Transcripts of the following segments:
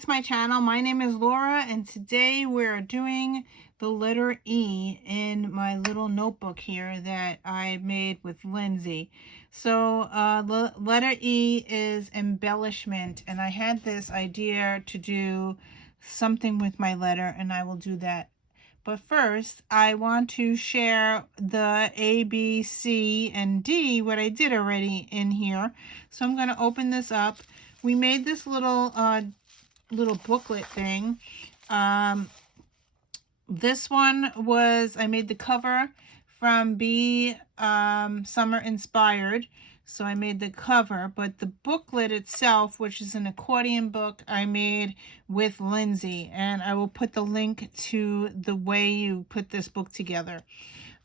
back to my channel. My name is Laura, and today we're doing the letter E in my little notebook here that I made with Lindsay. So the letter E is embellishment, and I had this idea to do something with my letter, and I will do that. But first, I want to share the A, B, C, and D, what I did already in here. So I'm going to open this up. We made this little booklet thing. This one was, I made the cover from Be Summer Inspired. So I made the cover, but the booklet itself, which is an accordion book, I made with Lindsay. And I will put the link to the way you put this book together.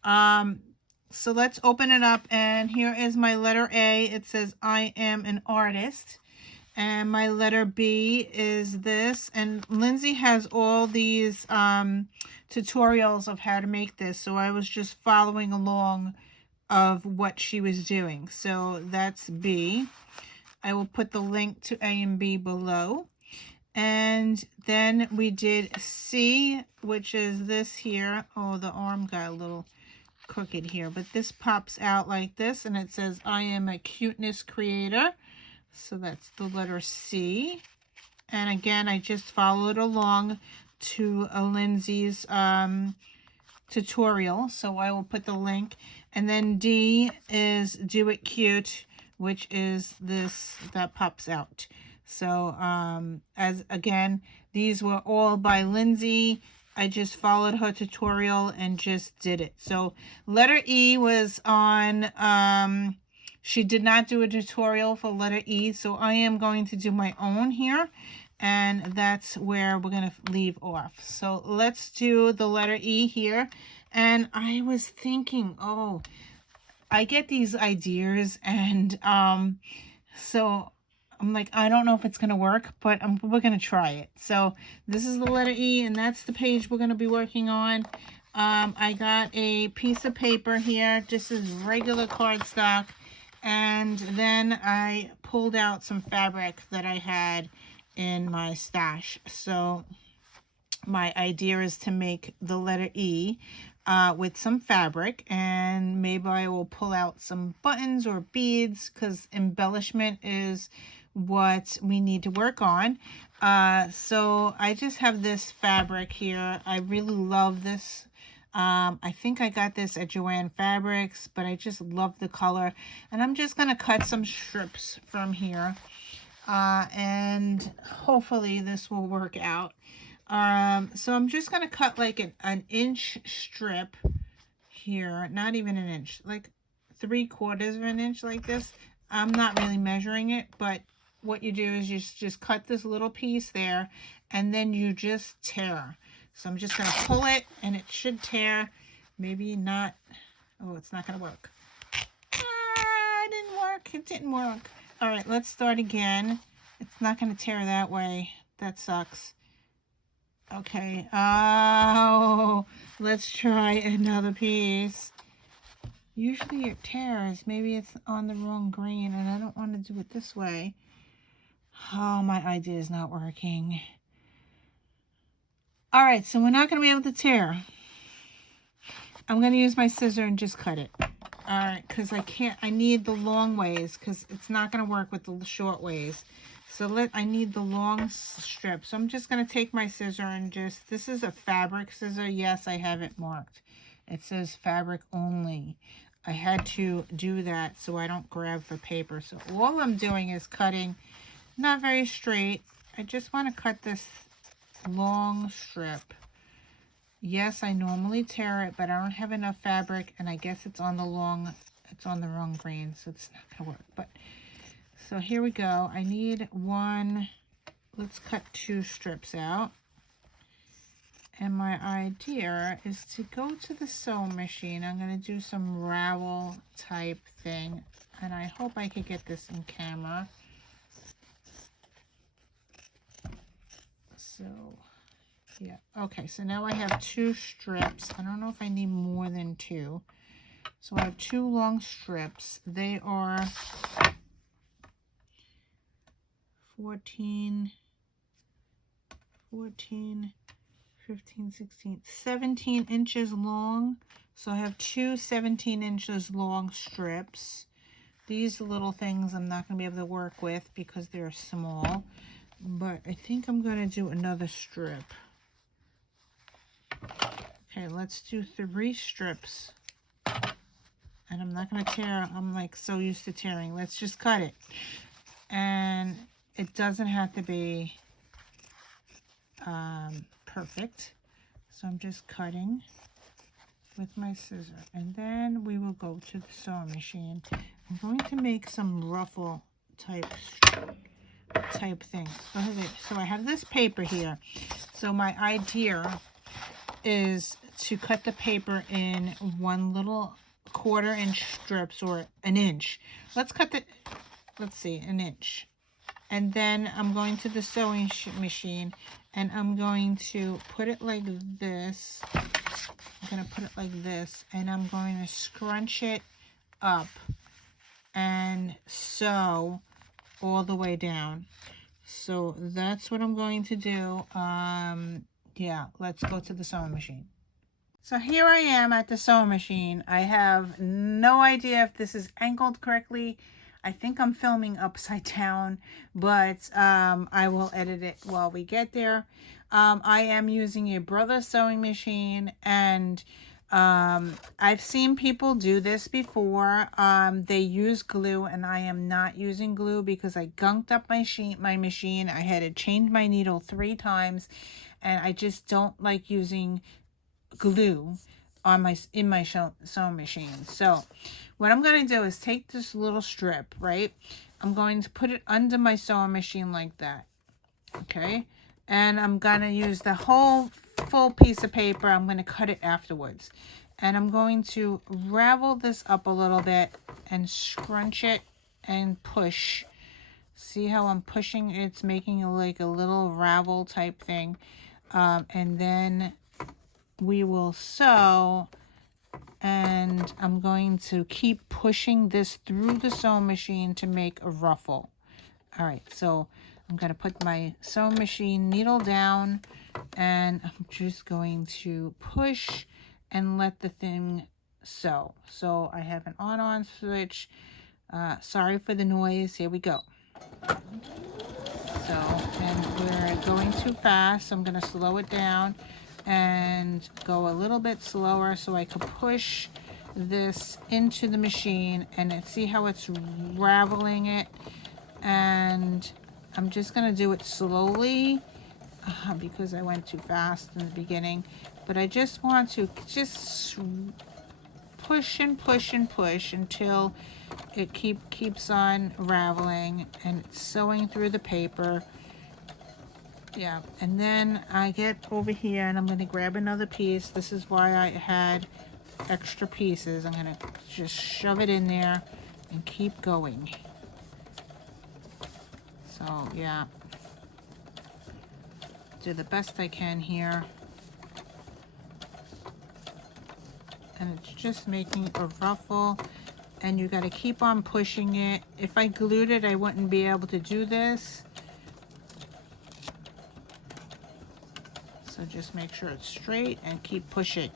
So let's open it up. And here is my letter A. It says, I am an artist. And my letter B is this. And Lindsay has all these tutorials of how to make this. So I was just following along of what she was doing. So that's B. I will put the link to A and B below. And then we did C, which is this here. Oh, the arm got a little crooked here. But this pops out like this. And it says, I am a cuteness creator. So that's the letter C. And again, I just followed along to Lindsay's tutorial. So I will put the link. And then D is Do It Cute, which is this that pops out. So as again, these were all by Lindsay. I just followed her tutorial and just did it. So letter E was on... she did not do a tutorial for letter E, so I am going to do my own here, and that's where we're going to leave off. So let's do the letter E here, and I was thinking, oh, I get these ideas, and so I'm like, I don't know if it's going to work, but we're going to try it. So this is the letter E, and that's the page we're going to be working on. I got a piece of paper here. This is regular cardstock. And then I pulled out some fabric that I had in my stash. So my idea is to make the letter E with some fabric. And maybe I will pull out some buttons or beads because embellishment is what we need to work on. So I just have this fabric here. I really love this. I think I got this at Joann Fabrics, but I just love the color. And I'm just going to cut some strips from here. And hopefully this will work out. So I'm just going to cut like an inch strip here. Not even an inch, like 3/4 of an inch like this. I'm not really measuring it, but what you do is you just cut this little piece there, and then you just tear. So I'm just going to pull it, and it should tear. Maybe not. Oh, it's not going to work. It didn't work. It didn't work. All right, let's start again. It's not going to tear that way. That sucks. Okay. Oh, let's try another piece. Usually it tears. Maybe it's on the wrong grain, and I don't want to do it this way. Oh, my idea is not working. All right, so we're not going to be able to tear. I'm going to use my scissor and just cut it. All right, because I need the long ways because it's not going to work with the short ways. So I need the long strip. So I'm just going to take my scissor and this is a fabric scissor. Yes, I have it marked. It says fabric only. I had to do that so I don't grab for paper. So all I'm doing is cutting, not very straight. I just want to cut this long strip. Yes, I normally tear it, but I don't have enough fabric, and I guess it's on the wrong grain, so it's not gonna work. But so here we go. I need one. Let's cut 2 strips out. And my idea is to go to the sewing machine. I'm gonna do some ravel type thing, and I hope I could get this in camera. So, yeah. Okay, so now I have 2 strips. I don't know if I need more than 2. So I have 2 long strips. They are 14, 14, 15, 16, 17 inches long. So I have two 17 inches long strips. These little things I'm not going to be able to work with because they're small. But I think I'm going to do another strip. Okay, let's do 3 strips. And I'm not going to tear. I'm like so used to tearing. Let's just cut it. And it doesn't have to be perfect. So I'm just cutting with my scissor. And then we will go to the sewing machine. I'm going to make some ruffle type things. So I have this paper here. So my idea is to cut the paper in 1 little 1/4 inch strips or an inch. Let's see, an inch. And then I'm going to the sewing machine and I'm going to put it like this. I'm going to put it like this and I'm going to scrunch it up and sew all the way down. So that's what I'm going to do. Yeah, let's go to the sewing machine. So here I am at the sewing machine. I have no idea if this is angled correctly. I think I'm filming upside down, but I will edit it while we get there. I am using a Brother sewing machine, and I've seen people do this before. They use glue, and I am not using glue because I gunked up my machine. I had to change my needle 3 times, and I just don't like using glue on in my sewing machine. So what I'm going to do is take this little strip, right? I'm going to put it under my sewing machine like that. Okay? And I'm going to use the whole full piece of paper. I'm going to cut it afterwards. And I'm going to ravel this up a little bit and scrunch it and push. See how I'm pushing? It's making like a little ravel type thing. And then we will sew, and I'm going to keep pushing this through the sewing machine to make a ruffle. All right, so I'm going to put my sewing machine needle down, and I'm just going to push and let the thing sew. So I have an on switch. Sorry for the noise. Here we go. So, and we're going too fast, so I'm going to slow it down and go a little bit slower so I can push this into the machine and see how it's raveling it. And I'm just going to do it slowly because I went too fast in the beginning. But I just want to just push and push and push until it keeps on raveling and it's sewing through the paper. Yeah, and then I get over here and I'm going to grab another piece. This is why I had extra pieces. I'm going to just shove it in there and keep going. So, yeah. Do the best I can here. And it's just making a ruffle. And you got to keep on pushing it. If I glued it, I wouldn't be able to do this. So just make sure it's straight and keep pushing.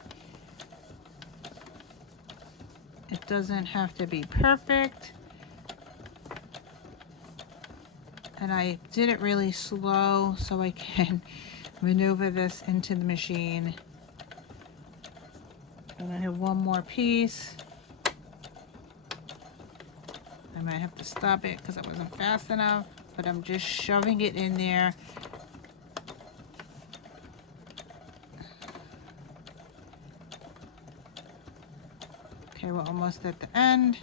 It doesn't have to be perfect. And I did it really slow so I can maneuver this into the machine. And I have one more piece. I might have to stop it because I wasn't fast enough, but I'm just shoving it in there. Okay, we're almost at the end.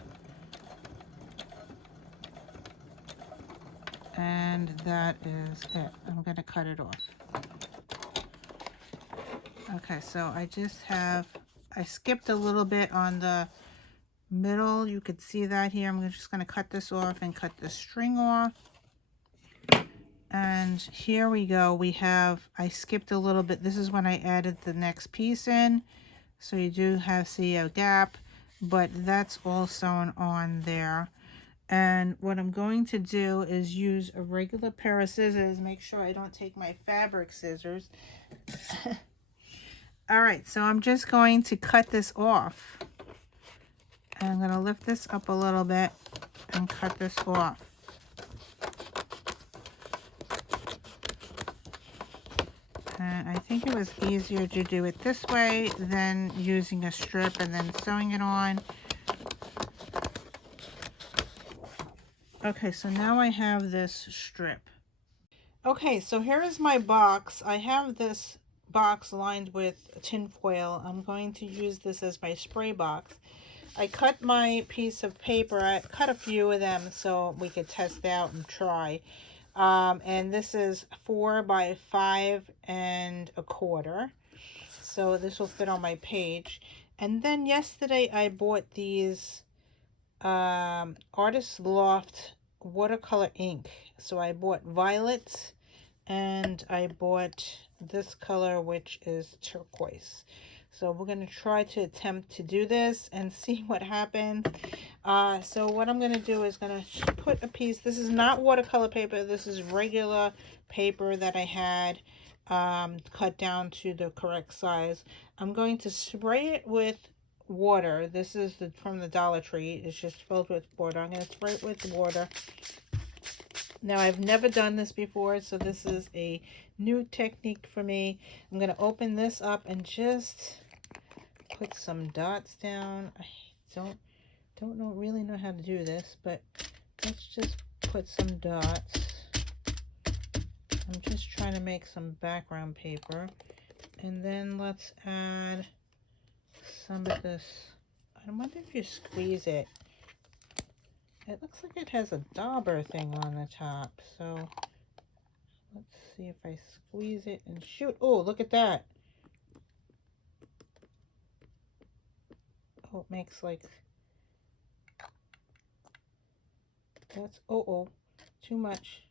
And that is it. I'm going to cut it off. Okay, so I skipped a little bit on the middle. You could see that here. I'm just going to cut this off and cut the string off. And here we go. I skipped a little bit. This is when I added the next piece in. So you do see a gap, but that's all sewn on there. And what I'm going to do is use a regular pair of scissors. Make sure I don't take my fabric scissors. All right, so I'm just going to cut this off. And I'm going to lift this up a little bit and cut this off. And I think it was easier to do it this way than using a strip and then sewing it on. Okay, so now I have this strip. Okay, so here is my box. I have this box lined with tin foil. I'm going to use this as my spray box. I cut my piece of paper. I cut a few of them so we could test out and try. And this is 4 by 5 1/4. So this will fit on my page. And then yesterday I bought these Artist Loft watercolor ink. So I bought violet and I bought this color, which is turquoise. So we're going to try to attempt to do this and see what happens. So what I'm going to do is going to put a piece. This is not watercolor paper. This is regular paper that I had cut down to the correct size. I'm going to spray it with water. This is from the Dollar Tree. It's just filled with water. I'm going to spray it with water. Now, I've never done this before, so this is a new technique for me. I'm going to open this up and just put some dots down. I don't really know how to do this, but let's just put some dots. I'm just trying to make some background paper. And then let's add some of this. I wonder if you squeeze it. It looks like it has a dauber thing on the top. So let's see if I squeeze it and shoot. Oh, look at that. Oh, it makes like, that's, too much.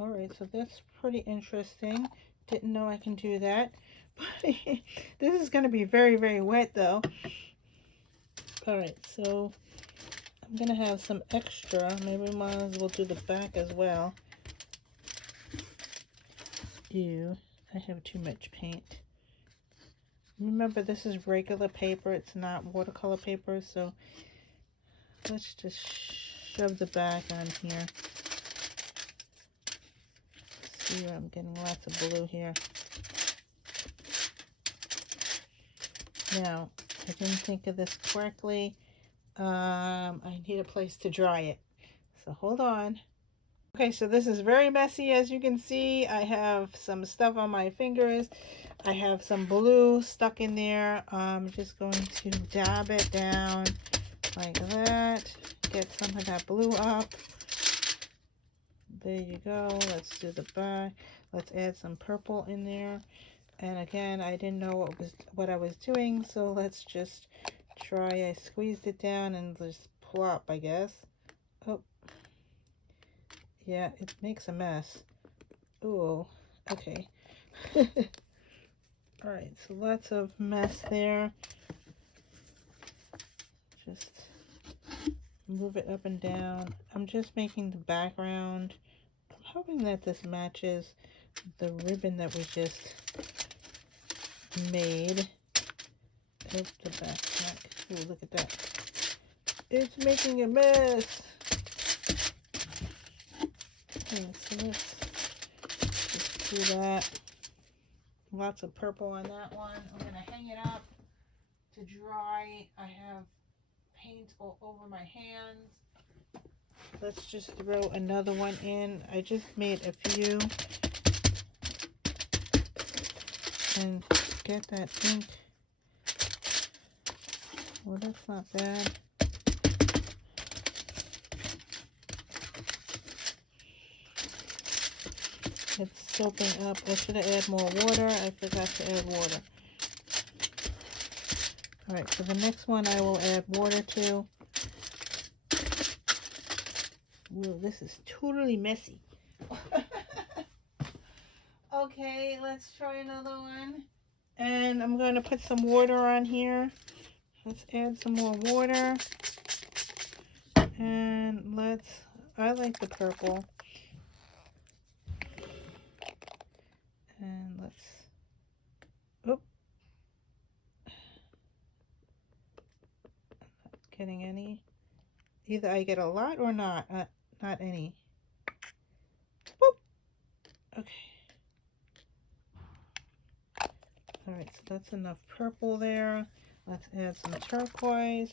All right, so that's pretty interesting. Didn't know I can do that. This is going to be very, very wet though. All right, so I'm going to have some extra. Maybe we might as well do the back as well. Ew, I have too much paint. Remember, this is regular paper. It's not watercolor paper, so let's just shove the back on here. See, I'm getting lots of blue here. Now, I didn't think of this correctly. I need a place to dry it. So hold on. Okay, so this is very messy. As you can see, I have some stuff on my fingers. I have some blue stuck in there. I'm just going to dab it down like that. Get some of that blue up. There you go. Let's do the back. Let's add some purple in there. And again, I didn't know what I was doing, so let's just try. I squeezed it down and just plop, I guess. Oh, yeah, it makes a mess. Oh, okay. All right, so lots of mess there. Just move it up and down. I'm just making the background. I'm hoping that this matches the ribbon that we just made. Oops, the backpack. Ooh, look at that. It's making a mess. Okay, so let's just do that. Lots of purple on that one. I'm going to hang it up to dry. I have paint all over my hands. Let's just throw another one in. I just made a few. And get that ink. Well, that's not bad. It's soaking up. I should have added more water. I forgot to add water. Alright, so the next one I will add water to. Whoa, this is totally messy. Okay, let's try another one. And I'm going to put some water on here. Let's add some more water. I like the purple. And let's, oh, not getting any. Either I get a lot or not any. Boop. Okay. All right, so that's enough purple there. Let's add some turquoise.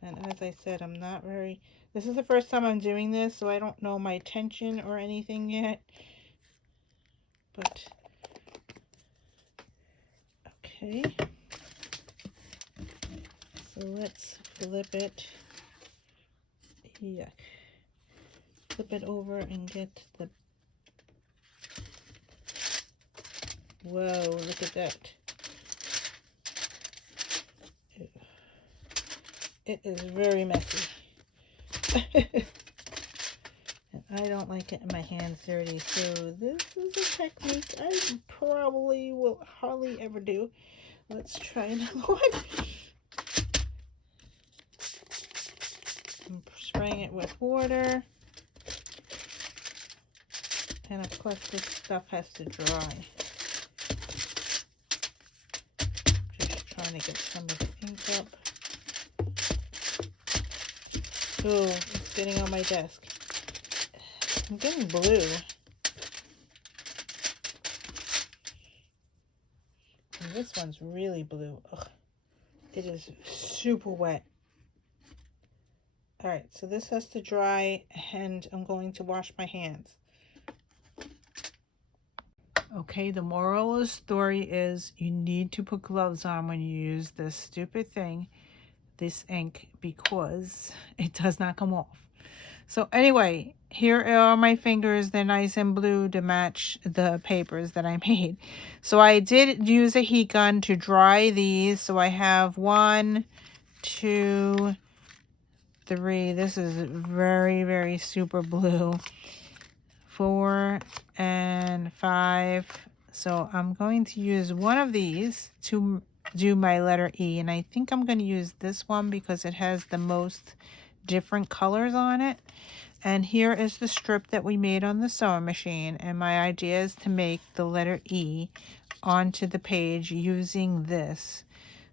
And as I said, this is the first time I'm doing this, so I don't know my tension or anything yet. But, okay. So let's flip it. Yuck. Flip it over and get the... Whoa, look at that. It is very messy. And I don't like getting my hands dirty, so this is a technique I probably will hardly ever do. Let's try another one. I'm spraying it with water. And of course this stuff has to dry. Just trying to get some of the ink up. Oh, it's getting on my desk. I'm getting blue. And this one's really blue. Ugh. It is super wet. Alright, so this has to dry and I'm going to wash my hands. Okay, the moral of the story is you need to put gloves on when you use this stupid thing, this ink, because it does not come off. So anyway, here are my fingers. They're nice and blue to match the papers that I made. So I did use a heat gun to dry these. So I have 1, 2, 3. This is very, very super blue. 4 and 5. So I'm going to use one of these to do my letter E. And I think I'm going to use this one because it has the most different colors on it. And here is the strip that we made on the sewing machine, and my idea is to make the letter E onto the page using this.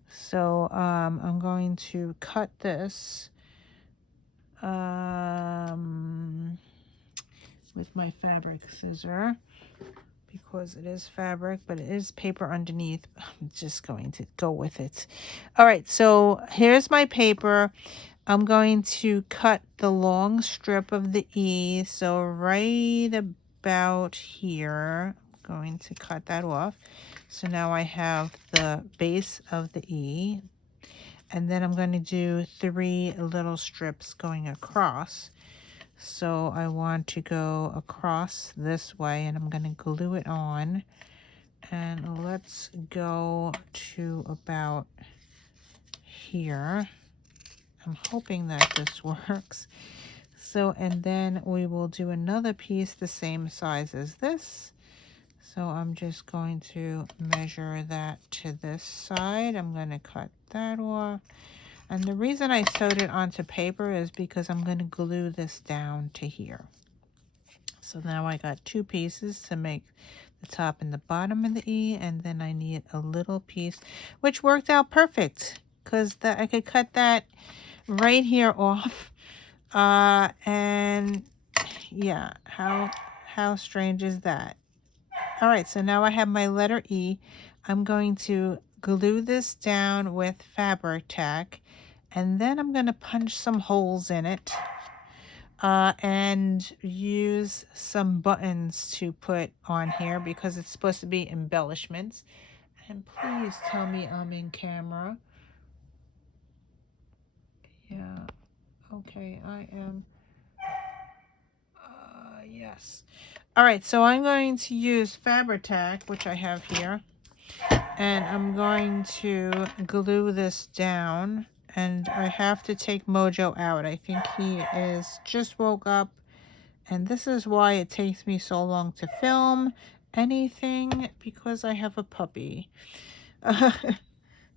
So I'm going to cut this with my fabric scissor because it is fabric, but it is paper underneath. I'm just going to go with it. All right, so here's my paper. I'm going to cut the long strip of the E, so right about here. I'm going to cut that off. So now I have the base of the E, and then I'm going to do 3 little strips going across. So I want to go across this way, and I'm going to glue it on. And let's go to about here. I'm hoping that this works. So, and then we will do another piece the same size as this. So I'm just going to measure that to this side. I'm going to cut that off. And the reason I sewed it onto paper is because I'm going to glue this down to here. So now I got 2 pieces to make the top and the bottom of the E, and then I need a little piece, which worked out perfect because I could cut that right here off. And yeah, how strange is that? All right, so now I have my letter E. I'm going to glue this down with fabric tack, and then I'm going to punch some holes in it and use some buttons to put on here because it's supposed to be embellishments. And please tell me I'm in camera. Yeah, okay, I am. Yes. All right, so I'm going to use fabric tack, which I have here, and I'm going to glue this down, and I have to take Mojo out. I think he is just woke up, and this is why it takes me so long to film anything, because I have a puppy.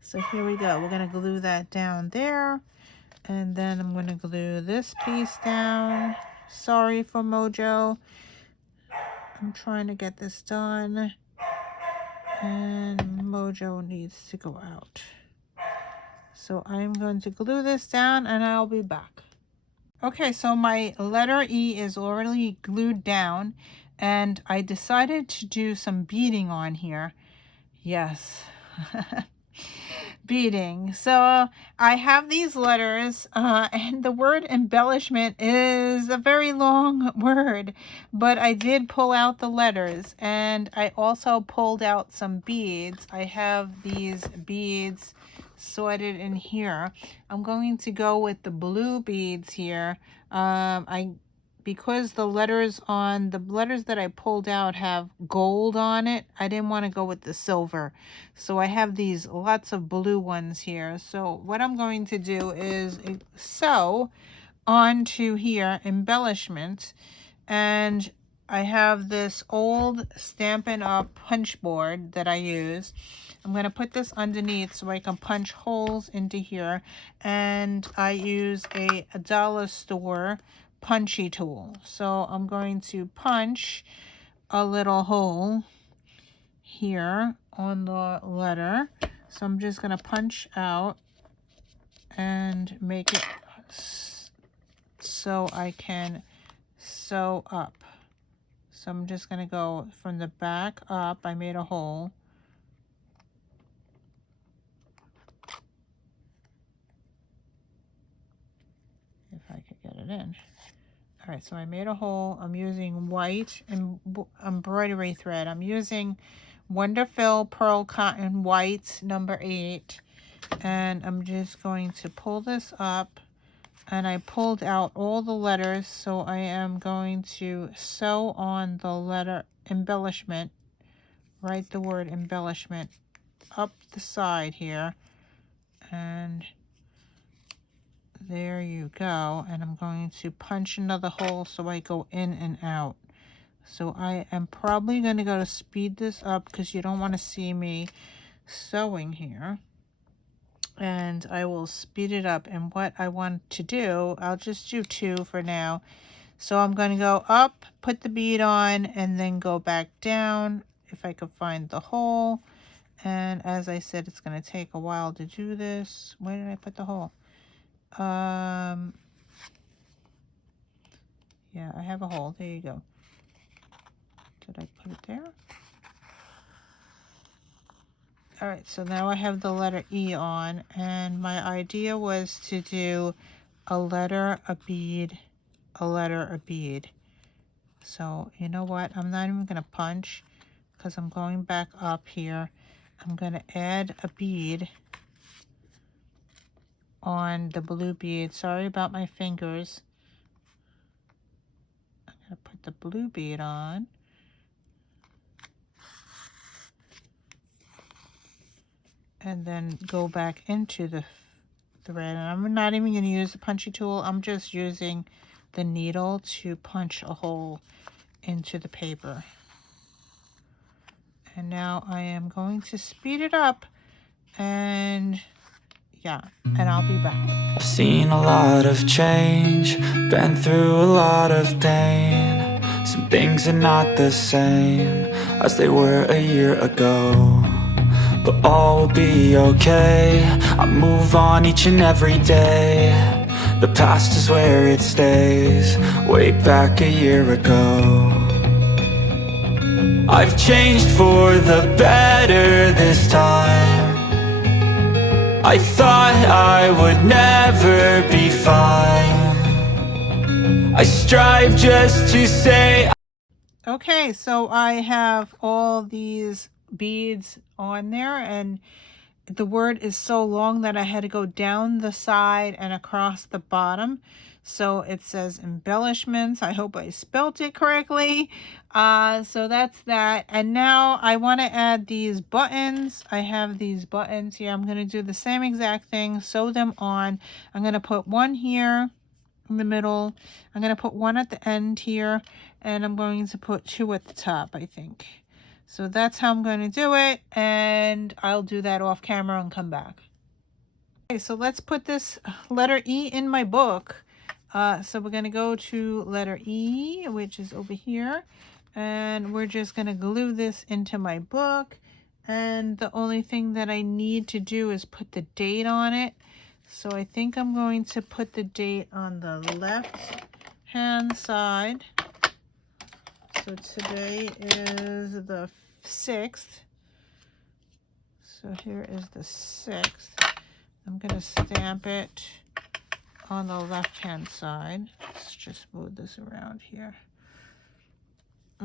So here we go. We're going to glue that down there. And then I'm going to glue this piece down. Sorry for Mojo. I'm trying to get this done. And Mojo needs to go out. So I'm going to glue this down and I'll be back. Okay, so my letter E is already glued down and I decided to do some beading on here. Yes. Beading. So I have these letters and the word embellishment is a very long word, but I did pull out the letters and I also pulled out some beads. I have these beads sorted in here. I'm going to go with the blue beads here. Because the letters that I pulled out have gold on it, I didn't want to go with the silver. So I have these lots of blue ones here. So what I'm going to do is sew onto here embellishment. And I have this old Stampin' Up! Punch board that I use. I'm going to put this underneath so I can punch holes into here. And I use a dollar store punchy tool. So I'm going to punch a little hole here on the letter. So I'm just going to punch out and make it so I can sew up. So I'm just going to go from the back up. I made a hole. If I could get it in. All right, so I made a hole. I'm using white embroidery thread. I'm using Wonderful Pearl Cotton White number 8. And I'm just going to pull this up. And I pulled out all the letters. So I am going to sew on the letter embellishment. Write the word embellishment up the side here. And there you go. And I'm going to punch another hole so I go in and out. So I am probably going to go to speed this up because you don't want to see me sewing here. And I will speed it up. And what I want to do, I'll just do 2 for now. So I'm going to go up, put the bead on, and then go back down if I could find the hole. And as I said, it's going to take a while to do this. Where did I put the hole? Yeah, I have a hole. There you go. Did I put it there? All right, so now I have the letter E on, and my idea was to do a letter, a bead, a letter, a bead. So you know what? I'm not even going to punch because I'm going back up here. I'm going to add a bead on the blue bead. Sorry about my fingers. I'm going to put the blue bead on. And then go back into the thread. And I'm not even going to use the punchy tool. I'm just using the needle to punch a hole into the paper. And now I am going to speed it up. And yeah, and I'll be back. I've seen a lot of change, been through a lot of pain. Some things are not the same as they were a year ago, but all will be okay. I move on each and every day. The past is where it stays, way back a year ago. I've changed for the better this time. I thought I would never be fine. I strive just to say. Okay, so I have all these beads on there, and the word is so long that I had to go down the side and across the bottom. So it says embellishments. I hope I spelt it correctly. So that's that. And now I want to add these buttons. I have these buttons here. I'm going to do the same exact thing. Sew them on. I'm going to put one here in the middle. I'm going to put one at the end here. And I'm going to put 2 at the top, I think. So that's how I'm going to do it. And I'll do that off camera and come back. Okay, so let's put this letter E in my book. So we're going to go to letter E, which is over here. And we're just going to glue this into my book. And the only thing that I need to do is put the date on it. So I think I'm going to put the date on the left hand side. So today is the 6th. So here is the 6th. I'm going to stamp it on the left hand side. Let's just move this around here.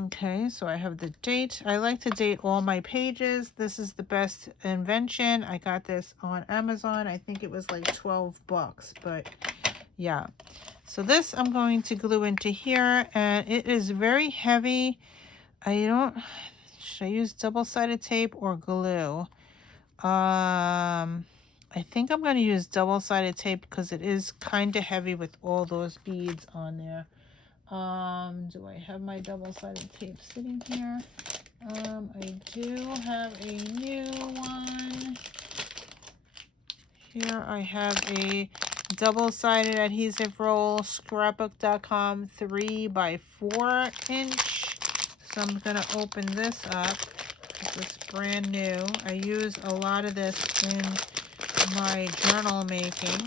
Okay, so I have the date. I like to date all my pages. This is the best invention. I got this on Amazon. I think it was like $12, but yeah. So this I'm going to glue into here, and it is very heavy. Should I use double-sided tape or glue? I think I'm going to use double-sided tape because it is kind of heavy with all those beads on there. Do I have my double-sided tape sitting here? I do have a new one. Here I have a double-sided adhesive roll, scrapbook.com 3x4 inch. So I'm going to open this up. It's brand new. I use a lot of this in my journal making.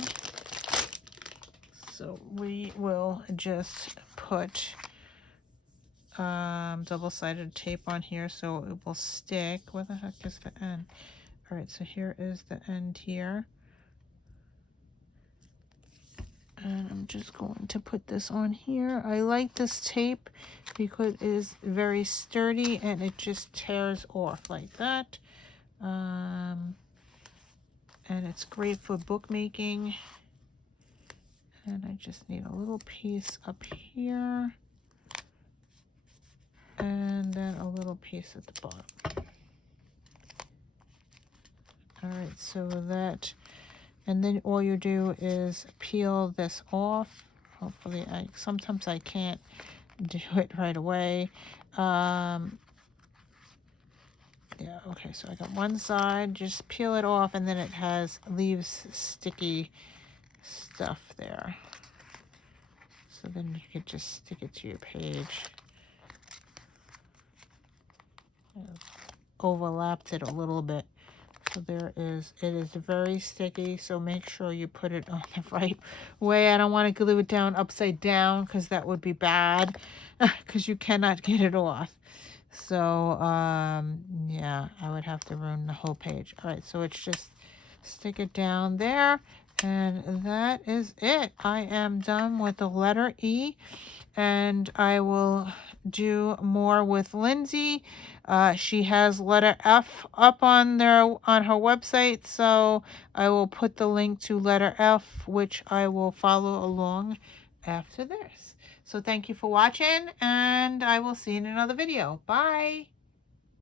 So we will just put double-sided tape on here so it will stick. Where the heck is the end? All right, so here is the end here. And I'm just going to put this on here. I like this tape because it is very sturdy and it just tears off like that. And it's great for bookmaking. And I just need a little piece up here. And then a little piece at the bottom. All right, so that, and then all you do is peel this off. Hopefully, sometimes I can't do it right away. Yeah, okay, so I got one side, just peel it off, and then it leaves sticky stuff there. So then you could just stick it to your page. Overlapped it a little bit. So it is very sticky, so make sure you put it on the right way. I don't want to glue it down upside down because that would be bad because you cannot get it off. So yeah, I would have to ruin the whole page. All right, so it's just stick it down there, and that is it. I am done with the letter E, and I will do more with Linzi. She has letter F up on her website, so I will put the link to letter F, which I will follow along after this. So thank you for watching, and I will see you in another video. Bye.